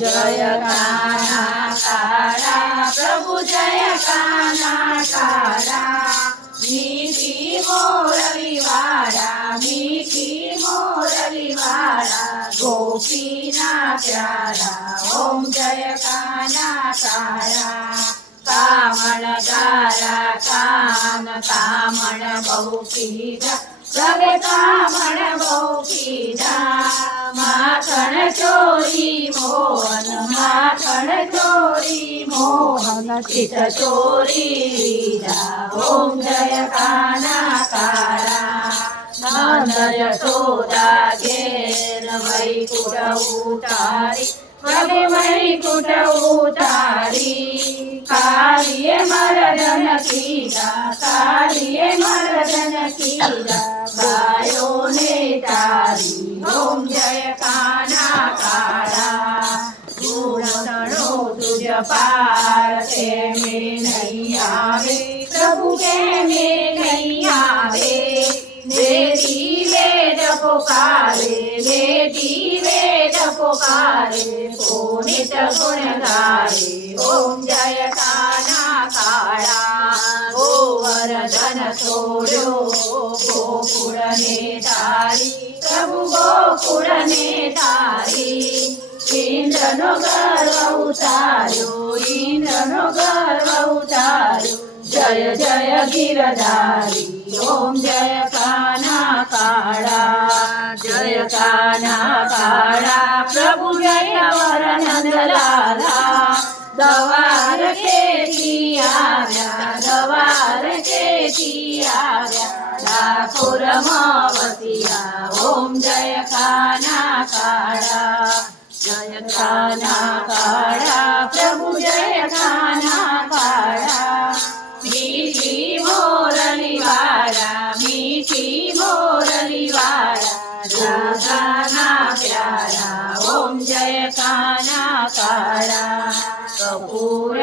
जय कान्हा काळा प्रभु जय कान्हा काळा मीठी मोरली वाळा मीठी मोरली वाळा गोपीना प्यारा ओम जय कान्हा काळा कामण गारा कान कामण बहु कीधा सगे कामण बहु कीधा माखण चोरी मोहन माखण चोरी मोहन चित चोरी लीधा ओम जय कान्हा काळा नंद यशोदा घेर वैकुंठ उतारी प्रभु वैकुंठ उतारी कालिये मर्दन कीधा कालिये मर्दन कीधा गायो ने तारी ओम जय कान्हा काळा गुणतणो तुझ पार के में नहीं आवे प्रभु के में नहीं आवे बेटी वेद पुकारे बेटी वेद पुकारे पुनित गुण गारे ओम जय कान्हा काळा गोवर्धन सोड्यो गोकुळ ने तारी प्रभु गोकुळ ने तारी इंद्रनो गर्व उतार्यो इंद्रनो गर्व उतार्यो जय जय गिरधारी ओम जय कान्हा काळा प्रभु जय वर नंदलाला दवार केती आव्या ठाकुर मावतिया ओम जय कान्हा काळा प्रभु जय कान्हा काळा मीठी मोरली वाळा राधाना प्यारा ओम जय कान्हा काळा कपूर